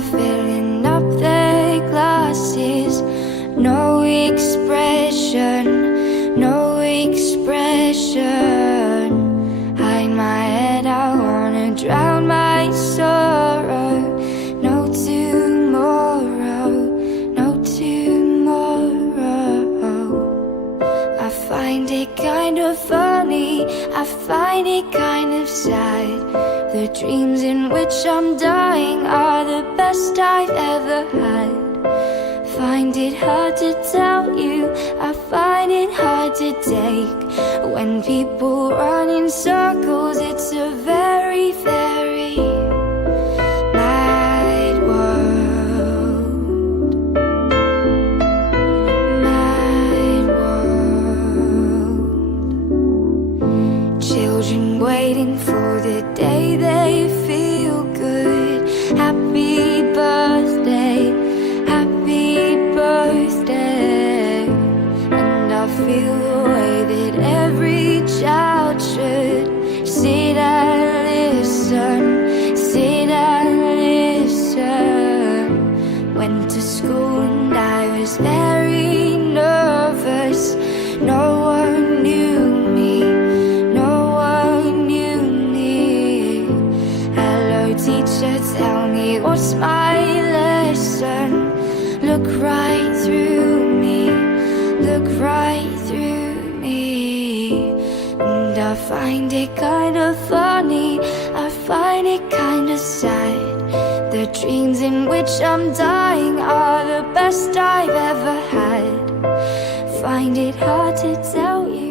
are filling up their glasses. No expression, no expression. Hide my head, I wanna drown my sorrow. No tomorrow, no tomorrow. I find it kind of funny, I find it kind of sad. The dreams in which I'm dying are the best I've ever had. Find it hard to tell you, I find it hard to take. When people run in circles, it's a very, very mad world. Mad world. Children waiting for the day they feel good. Happy birthday, happy birthday. And I feel the way that every child should. Sit and listen, sit and listen. Went to school and I was very nervous. No one knew me, no one knew me. Hello teacher, tell me what's my lesson. Look right through me, look right through me. And I find it kind of funny, I find it kind of sad. The dreams in which I'm dying are the best I've ever had. Find it hard to tell you,